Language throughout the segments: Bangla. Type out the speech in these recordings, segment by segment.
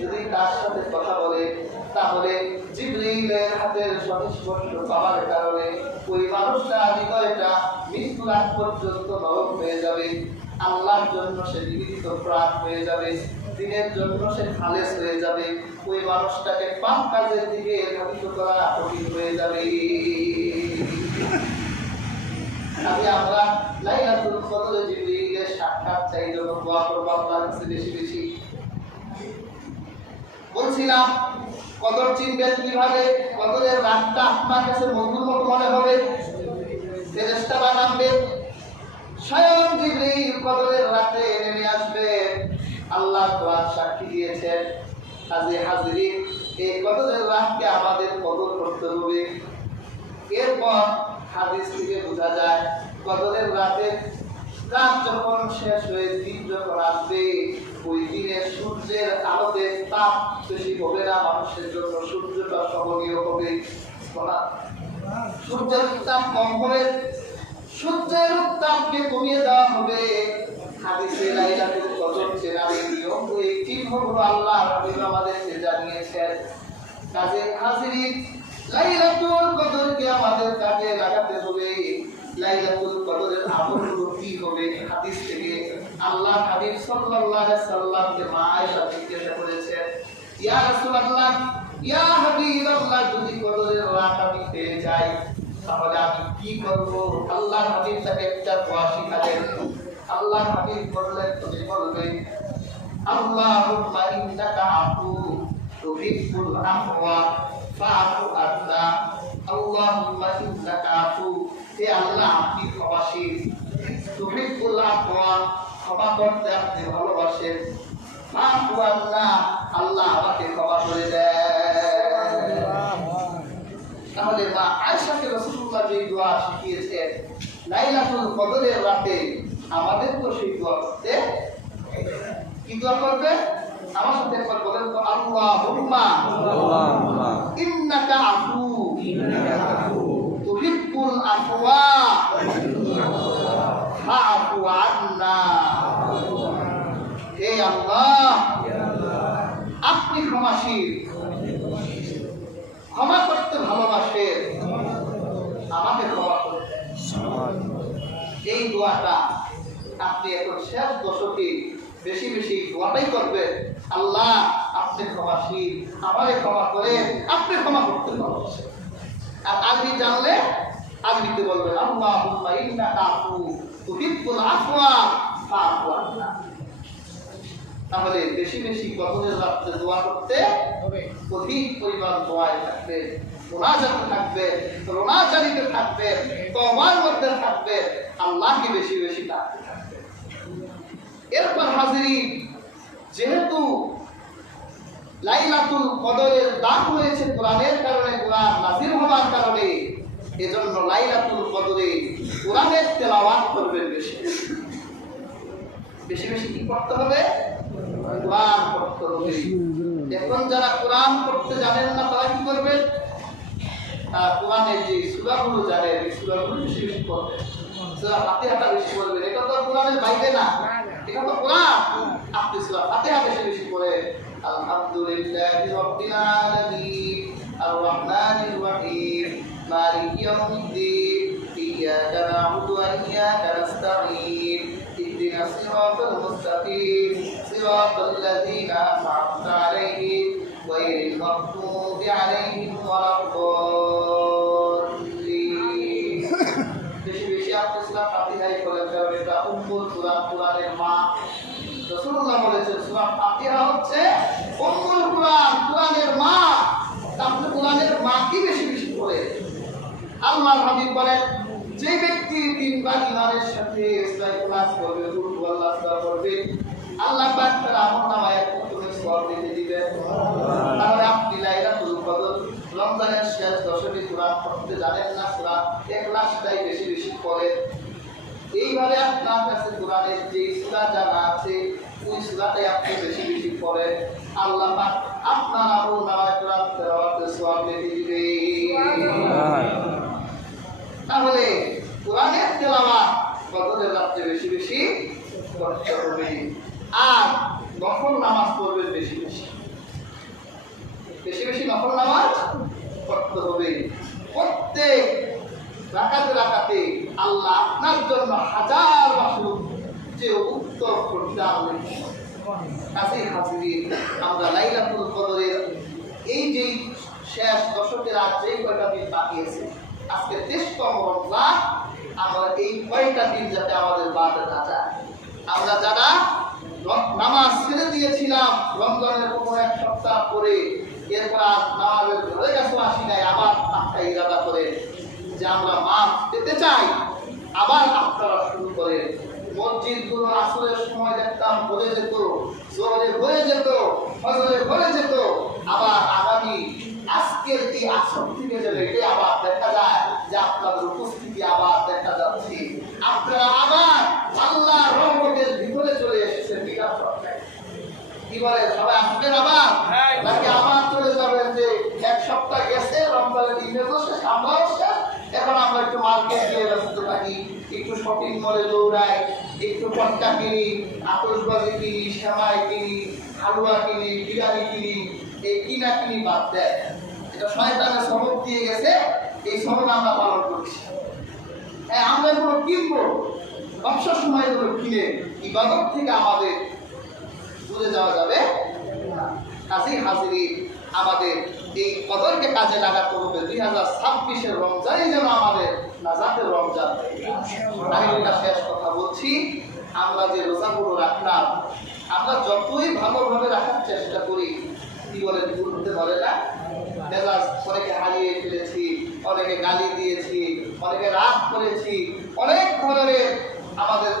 যদি তার সাথে কথা বলে তাহলে জিবরীলের হাতের স্পর্শ পাওয়ার কারণে ওই মানুষটা হৃদয়টা মৃত্যুর আগ পর্যন্ত নরম হয়ে যাবে। আল্লাহর জন্য সে নিবেদিত প্রাণ হয়ে যাবে, দিনের জন্য সে খালেস হয়ে যাবে। ওই মানুষটাকে পাপ কাজের দিকে ধাবিত করা কঠিন হয়ে যাবে। আমরা লাইলাতুল কদরে জিবরীলের সাক্ষাৎ চাই জন্য দোয়া করব আল্লাহর কাছে বেশি বেশি। বলছিলাম কদর চিনবেন কিভাবে? কদরের রাতটা আপনার কাছে মধুর মতো মনে হবে, ফেরেশতারা নামবে, স্বয়ং জিবরীল কদরের রাতে নেমে আসবে। আল্লাহ কোরআন সাক্ষী দিয়েছেন, কাজে হাজিরিন এই কদরের রাতকে আমাদের কদর করতে হবে। এরপর হাদিস থেকে বোঝা যায় কদরের রাতে রাত যখন শেষ হয়ে দিন যখন আসবে, ওই দিনে সূর্যের আলোতে তাপ বেশি হবে না, মানুষের জন্য সূর্যটা সহনীয় হবে। সূর্যের তাপ কম হবে, সূর্যের তাপকে কমিয়ে দেওয়া হবে। হাদিসে লাইলাতুল কদর চেনার নিয়ম ওই চিহ্ন হলো আল্লাহ রাব্বুল আমাদেরকে জানিয়েছেন। কাজে হাজিরিন লাইলাতুল কদরকে আমাদের কাজে লাগাতে হবে। লাইলাতুল কদরের আমলগুলো কি হবে? হাদিস থেকে আল্লাহ হাবিব সাল্লাল্লাহু আলাইহি সাল্লামকে মা আয়েশা জিজ্ঞাসা করেছেন, ইয়া রাসূলুল্লাহ, ইয়া হাবিবাল্লাহ, যদি কদরের রাত আমি পেয়ে যাই তাহলে আমি কি করব? আল্লাহর হাবিব তাকে একটা দোয়া শিখালেন। আল্লাহর হাবিব বললেন, তুমি বলবে আল্লাহুম্মা ইন্নাকা আফু তুহিব্বুল আফওয়া ফাআফু আন্না। আল্লাহুম্মা ইন্নাকা আফু, হে আল্লাহ আপনি ক্ষমাশীল, তুহিব্বুল আফওয়া ক্ষমা করতে আপনি ভালোবাসেন, ফাআফু আন্না আল্লাহ আমাকে ক্ষমা করে দেন। তাহলে মা আয়েশাকে রাসূলুল্লাহ যে দোয়া শিখিয়েছেন লাইলাতুল কদরের রাতে, আমাদের তো সেই দোয়া করতে, কি দোয়া করবে? আমার সাথে একবার বলেন তো, আল্লাহুম্মা ইন্নাকা আফু তুহিব্বুল আফওয়া ফাআফু আন্না। হে আল্লাহ আপনি ক্ষমাশীল, ক্ষমা করতে ভালোবাসেন, আমাকে ক্ষমা করে দেন। এই দোয়াটা আপনি এখন শেষ দশকে বেশি বেশি দোয়াটাই করবেন, আল্লাহ আপনি ক্ষমাশীল, আমারে ক্ষমা করেন, আপনি ক্ষমা করতে ভালোবাসেন। আর আরবি জানলে আরবিতে বলবেন আল্লাহুম্মা ইন্নাকা আফু তুহিব্বুল আফওয়া ফাআফু আন্না। তাহলে বেশি বেশি কদরের রাতে দোয়া করতে হবে, অধিক পরিমাণ দোয়ায় থাকবে, মুনাজাতে থাকবে, রোনাজারিতে থাকবে, তওবার মধ্যে থাকবে, আল্লাহকে বেশি বেশি ডাকতে থাকবে। এরপর হাজিরিন, যেহেতু লাইলাতুল কদরের দাম হয়েছে কোরআনের কারণে, কোরআন নাযিল হওয়ার কারণে, এজন্য লাইলাতুল কদরে কোরআনের তেলাওয়াত করবেন বেশি বেশি বেশি। কি করতে হবে? কোরআন পড়তে হবে। এখন যারা কোরআন পড়তে জানেন না তারা কি করবেন? কোরআনের যে সূরাগুলো জানেন এই সূরাগুলো বেশি বেশি পড়বেন, সূরা ফাতিহাটা বেশি পড়বেন। এটা তো কোরআনের বাইরে না, এটা তো কোরআন। আপনি সূরা ফাতিহা বেশি বেশি পড়েন। আলহামদুলিল্লাহি রাব্বিল আলামিন আর রাহমানির রহিম মালিকি ইয়াউমিদ্দিন ইয়্যাকা না'বুদু ওয়া ইয়্যাকা নাস্তাঈন ইহদিনাস সিরাতাল মুস্তাকিম সিরাতাল লাযীনা আন'আমতা আলাইহিম গায়রিল মাগদুবি আলাইহিম ওয়ালাদ-দাল্লিন। বেশি বেশি আপনি সূরা ফাতিহাই পড়েন, কারণ এটা উম্মুল কুরআন, কোরআনের মা। রাসূলুল্লাহ বলেছেন সূরা ফাতিহা হচ্ছে উম্মুল কুরআন, কোরআনের মা। আপনি কোরআনের মা কি বেশি বেশি পড়ে। আল্লাহর হাবিব বলেন, যে ব্যক্তি তিনবার ইমানের সাথে ইসলাম ক্লাস করবে, কুরআন আল্লাহ সূরা পড়বে, আল্লাহ পাক তার আমলনামায় প্রথমে সওয়াব দিয়ে দিবেন। তাহলে আপনি লাইলাতুল কদর রমজানের শেষ দশকে কোরআন পড়তে জানেন না, সূরা ইখলাসটাই বেশি বেশি পড়েন। এইভাবে আপনার কাছে কোরআনের যে সূরা জানা আছে ওই সূরাটাই আপনি বেশি বেশি পড়েন, আল্লাহ পাক আপনার আমলনামায় কোরআন তেলাওয়াতের সওয়াব দিয়ে দিবেন। তাহলে কোরআনের তেলাওয়াত কদরের রাতে বেশি বেশি করতে হবে। আর নফল নামাজ পড়বেন বেশি বেশি। হাজির, আমরা লাইলাতুল কদরের এই যে শেষ দশকের আর যে কয়টা দিন বাকি আছে, আজকে 23তম রমজান, আমরা এই কয়টা দিন যাতে আমাদের বাদ না যায়। আমরা যারা নামাজ ছেড়ে দিয়েছিলাম রমজানের কোনো এক সপ্তাহ পরে, এরপর আর নামাজের ঘরে কাছে আসি নাই, আবার একটা ইরাদা করে যে আমরা মাফ পেতে চাই, আবার আপনারা শুরু করে। মসজিদগুলো আসরের সময় দেখতাম ভরে যেত, জোহরে ভরে যেত, ফজরে ভরে যেত, আবার আগামী আজকের এই আসর থেকে যে রেখে আবার দেখা যায় যে আপনাদের উপস্থিতি আবার দেখা যাচ্ছে, আপনারা আবার আল্লাহর রহমতের ভিতরে চলে এসেছেন। কি বলে সবাই আসবেন আবার, নাকি আবার চলে যাবেন যে এক সপ্তাহ গেছে রমজানের দিনে বসে আমরাও শেষ, এখন আমরা একটু মার্কেট গিয়ে ব্যস্ত থাকি, একটু শপিং মলে দৌড়াই, একটু পটকা কিনি, আতশবাজি কিনি, সেমাই কিনি, হালুয়া কিনি, বিরিয়ানি কিনি, এই কিনা কিনি বাদ দেয়। এটা শয়তানের সবক দিয়ে গেছে, এই সবক আমরা পালন করছি। হ্যাঁ, আমরা এগুলো কিনবো, অবসর সময় এগুলো কিনে ইবাদত থেকে আমাদের দূরে যাওয়া যাবে। কাজেই হাজিরিন, আমাদের এই কদরকে কাজে লাগাতে হবে। 2026-এর রমজানই যেন আমাদের নাজাতের রমজান। আমি এটা শেষ কথা বলছি, আমরা যে রোজাগুলো রাখলাম, আমরা যতই ভালোভাবে রাখার চেষ্টা করি, কি বলে ভুল হতে পারে না। মেজাজ অনেকে হারিয়ে ফেলেছি, অনেকে গালি দিয়েছি, অনেকে রাগ করেছি, অনেক ধরনের আমাদের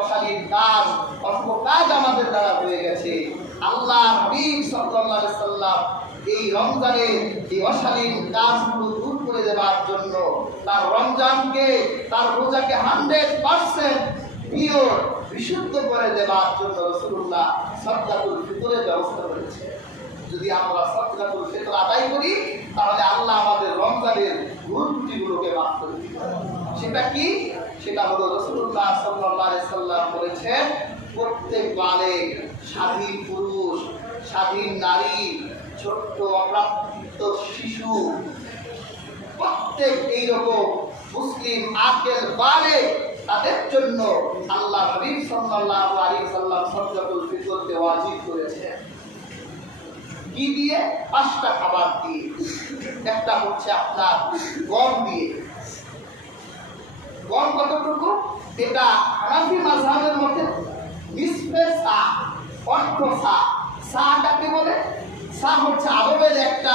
অশালীন কাজ, অশুভ কাজ আমাদের দ্বারা হয়ে গেছে। আল্লাহ হাবিব সাল্লাল্লাহু আলাইহি সাল্লাম এই রমজানের এই অশালীন কাজগুলো দূর করে দেওয়ার জন্য, তার রমজানকে, তার রোজাকে 100% পিওর, বিশুদ্ধ করে দেওয়ার জন্য রাসূলুল্লাহ সাদকাতুল ফিতরের ব্যবস্থা করেছে। যদি আমরা সাদকাতুল ফিতর আদায় করি, তাহলে আল্লাহ আমাদের রমজানের ভুল ত্রুটিগুলোকে মাফ করে দিবেন। সেটা কি? সেটা হলো রাসূলুল্লাহ সাল্লাল্লাহু আলাইহি সাল্লাম বলেছেন, প্রত্যেক বালেগ, স্বাধীন পুরুষ, স্বাধীন নারী, ছোট্ট অপ্রাপ্ত শিশু, প্রত্যেক এইরকম মুসলিম আকেল বালেগ, তাদের জন্য আল্লাহ হাবিব সাল্লাল্লাহু আলাইহি সাল্লাম সাদকাতুল ফিতরকে ওয়াজিব করেছেন। কি দিয়ে? 5টা খাবার দিয়ে। একটা হচ্ছে আপনার গম দিয়ে। গম কতটুকু? এটা হানাফি মাযহাবের মতে নিসফে সা, অর্ধ সা। সাটাকে বলে, সা হচ্ছে আরবের একটা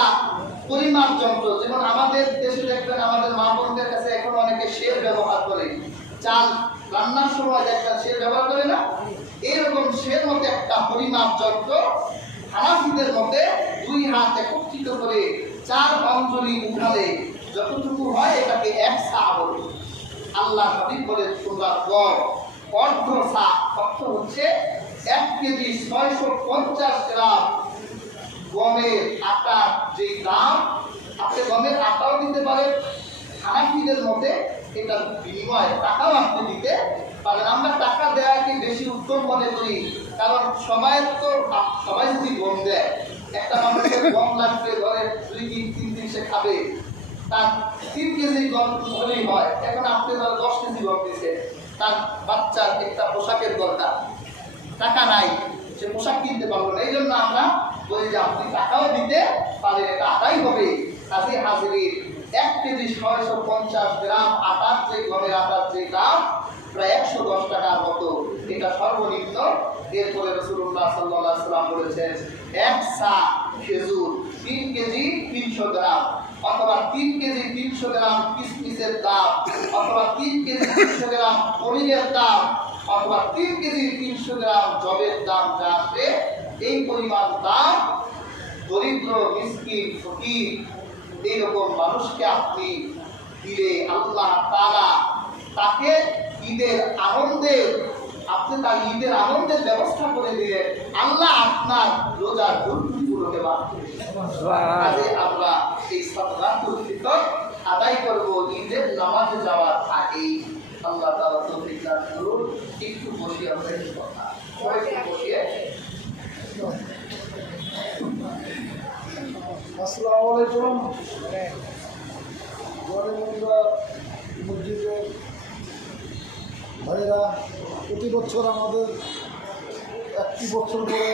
পরিমাপ যন্ত্র। যেমন আমাদের দেশে দেখবেন, আমাদের মা বোনদের কাছে এখন অনেকে সের ব্যবহার করে, চাল রান্নার সময় একটা সের ব্যবহার করে না, এরকম সের মতে একটা পরিমাপ যন্ত্র। হানাফিদের মতে 2 হাত একত্রিত করে 4 অঞ্জলি উঠালে যতটুকু হয় এটাকে 1 সা বলে। আল্লাহ হাবিব বলে, তোমরা গম অর্ধ সা, অর্থ হচ্ছে 1 কেজি 650 গ্রাম গমের আটার যে দাম, আপনি গমের আটাও দিতে পারেন। হানাফিদের মতে এটার বিনিময়ে টাকাও আপনি দিতে পারেন। আমরা টাকা দেওয়াকে বেশি উত্তম মনে করি, কারণ সবাই যদি গম দেয়, একটা মানুষের গম লাগবে ঘরে 2-3 দিন সে খাবে, তার 3 কেজি গম হলেই হয়। এখন আপনি ধর 10 কেজি গম দিচ্ছে, তার বাচ্চার একটা পোশাকের দরকার, টাকা নাই, সে পোশাক কিনতে পারবো না। এই জন্য আমরা বলি যে আপনি টাকাও দিতে পারেন, এটা আটাই হবে। কাজী হাজিরিন, 1 কেজি 650 গ্রাম আটার যে গমের আটার যে দাম প্রায় 110 টাকার মতো, এটা সর্বনিম্ন। এরপরে রাসূলুল্লাহ সাল্লাল্লাহু আলাইহি ওয়াসাল্লাম বলেছেন 1 সা খেজুর, 3 কেজি 300 গ্রাম, অথবা 3 কেজি 300 গ্রাম কিশমিশের দাম, অথবা 3 কেজি 300 গ্রাম পনিরের দাম, অথবা 3 কেজি 300 গ্রাম জবের দাম যা আসবে, এই পরিমাণ দাম দরিদ্র, মিসকিন, ফকির এইরকম মানুষকে আপনি দিলে আল্লাহ তাআলা তাকে ঈদের আনন্দের, আপনি তার ঈদের আনন্দের ব্যবস্থা করে দিলে আল্লাহ আপনার রোজার দুর্নীতিগুলোকে মাফ করে দিবেন। আমরা এই সাদকাতুল ফিতর আদায় করব ঈদের নামাজে যাওয়ার আগেই। আল্লাহ তাআলা তৌফিক দান করুন। একটু বসিয়ে আমরা একটু কথা সবাইকে বসিয়ে। আসসালামু আলাইকুম। মসজিদের ভাইরা, প্রতি বছর আমাদের একটি বছর পরে